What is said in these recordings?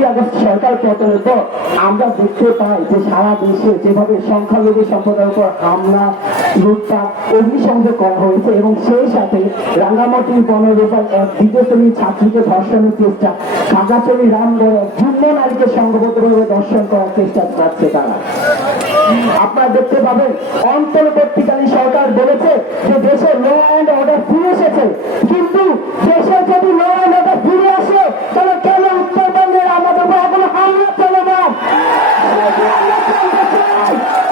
5ই August সরকার পতনের পর আমরা দেখতে পাই যে সারা দেশে যেভাবে সংখ্যালঘু সম্প্রদায়ের উপর হামলা, লুটপাট, অগ্নিসংযোগ করা হয়েছে এবং সেই সাথে রাঙ্গামাটির বনরূপার এক দ্বিতীয় শ্রেণীর ছাত্রীকে ধর্ষণের চেষ্টা, খাগড়াছড়ি রামগড়ে যুগ্ম নারীকে সংঘবদ্ধভাবে ধর্ষণ করার চেষ্টা চাচ্ছে তারা। আপনারা দেখতে পাবেন অন্তর্বর্তীকালীন সরকার বলেছে যে দেশে ল অ্যান্ড অর্ডার ফিরে এসেছে, কিন্তু দেশে যদি ল অ্যান্ড অর্ডার ফিরে আসে তাহলে কেন উত্তরবঙ্গের আমাদের উপর এখনো হামলা চলে না?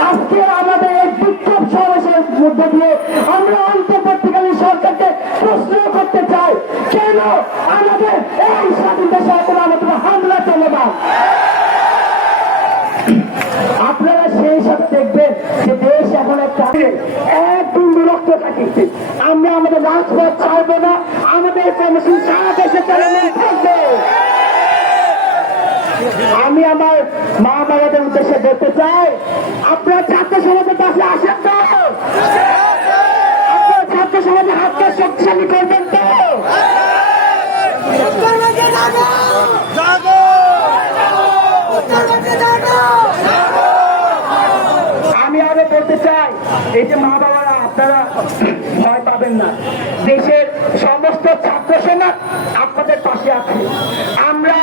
আজকে আমাদের এই বিক্ষোভ সমাবেশের মধ্যে দিয়ে আমরা অন্তর্বর্তীকালীন সরকারকে প্রশ্ন করতে চাই, কেন আমাদের এই স্বাধীন দেশে এখনো আমাদের উপর হামলা চলে না? আপনারা সেই সাথে দেখবেন যে দেশ এখন একটা একদম বিরক্ত থাকিছে। আমরা আমাদের রাজপথ চাইবো না, আমাদের কমিশন সারা দেশে চালানো থাকবে। আমি আমার মা বাবাদের উদ্দেশ্যে বলতে চাই, আপনারা ছাত্র সমাজের পাশে আসেন তো? আপনারা ছাত্র সমাজের হাতকে শক্তিশালী করবেন তো? আমি আরো বলতে চাই, এই যে মা বাবারা আপনারা ভয় পাবেন না, দেশের সমস্ত ছাত্র সমাজ আপনাদের পাশে আছে। আমরা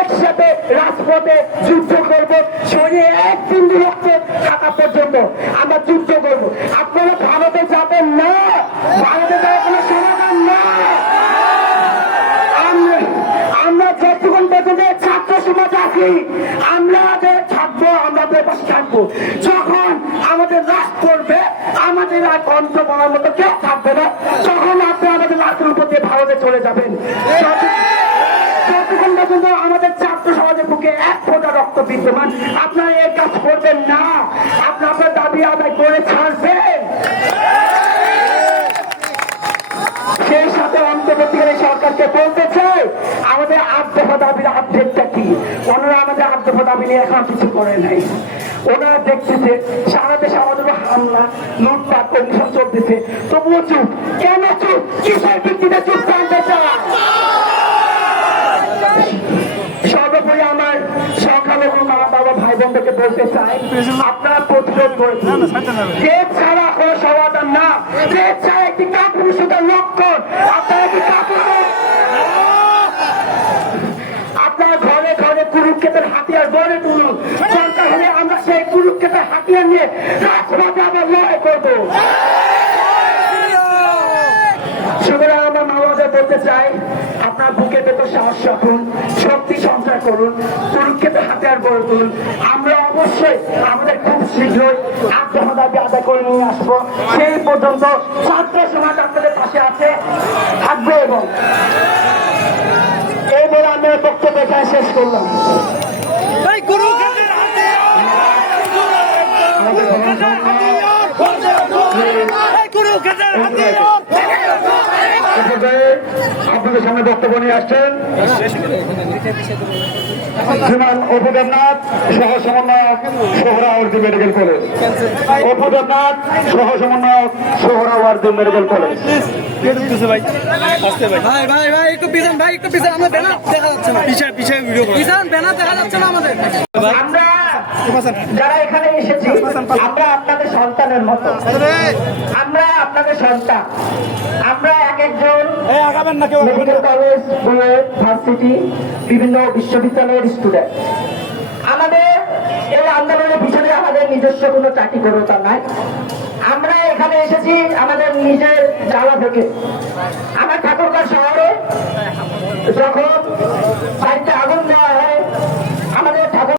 একসাথে রাজপথে যুদ্ধ করব, শরীরে এক বিন্দু রক্ত থাকা পর্যন্ত আমরা যুদ্ধ করব। আপনারা ভারতে যাবেন না, ভারতে যাওয়ার কোনো সমাধান না। আমরা যতক্ষণ পর্যন্ত ছাত্র সমাজ আছি আমরা থাকবো, আমাদের পাশে থাকবো। যখন আমাদের রাত করবে, আমাদের আর কণ্ঠ বলার মতো কেউ থাকবে না, তখন আপনি আমাদের রাতের উপর দিয়ে ভারতে চলে যাবেন। যতক্ষণ পর্যন্ত আমাদের ছাত্র সমাজের বুকে এক ফোঁটা রক্ত বিদ্যমান, আপনারা এই কাজ করবেন না। আপনার দাবি আদায় করে ছাড়বেন। সেই সাথে অন্তর্বর্তীকালীন সরকারকে বলতে চাই, আমাদের 8 দফা দাবির আপডেটটা কি? ওনারা আমাদের 8 দফা দাবি নিয়ে এখন কিছু করে নাই। ওনারা দেখতেছে সারা দেশে আমাদের হামলা, লুটপাট, কন্ডিশন চলতেছে, তবুও চুপ। কেন চুপ? কিসের ভিত্তিতে চুপ জানতে চায়? সর্বোপরি আমার সংখ্যালঘু মা বাবা ভাই বোনদেরকে বলতে চাই, আপনারা প্রতিরোধ করেছেন। দেশ ছাড়া কোনো সমাধান না, দেশ ছাড়া একটি কাপুরুষতার লক্ষণ। আপনারা কি কাপুরুষ? আপনারা ঘরে ঘরে কুরুক্ষেত্রের হাতিয়ার গড়ে তুলুন। সরকার হলে আমরা সেই কুরুক্ষেত্রের হাতিয়ার নিয়ে রাজপথে আবার লড়াই করবো। সুতরাং আমার মা বাবাদের বলতে চাই, আপনার বুকের ভেতর সাহস রাখুন, শক্তি সঞ্চয় করুন, কুরুক্ষেত্রের হাতিয়ার গড়ে তুলুন। আমরা অবশ্যই আমাদের খুব শীঘ্রই 8 দফা দাবি আদায় করে নিয়ে আসবো। সেই পর্যন্ত ছাত্র সমাজ আপনাদের পাশে আছে, থাকবে। এবং এই বলে আমি বক্তব্য এখানে শেষ করলাম। আপনাদের সামনে বক্তব্য নিয়ে আসছেন শ্রীমান অপু দেবনাথ, সহ সমন্বয়ক সোহরাওয়ার্দী মেডিকেল কলেজ। অপু দেবনাথ, সহ সমন্বয়ক সোহরাওয়ার্দী মেডিকেল কলেজ। যারা এখানে এসেছি, আমরা আপনাদের সন্তানের মতো, আমরা আপনাদের সন্তান। আমরা এক একজন মেডিকেল কলেজ, ভার্সিটি, বিভিন্ন বিশ্ববিদ্যালয়ের স্টুডেন্ট। আমাদের এই আন্দোলনের পিছনে আমাদের নিজস্ব কোনো চাটিকরতা নাই। আমরা এখানে এসেছি আমাদের নিজের জ্বালা থেকে। আমার ঠাকুরগাঁও শহরে যখন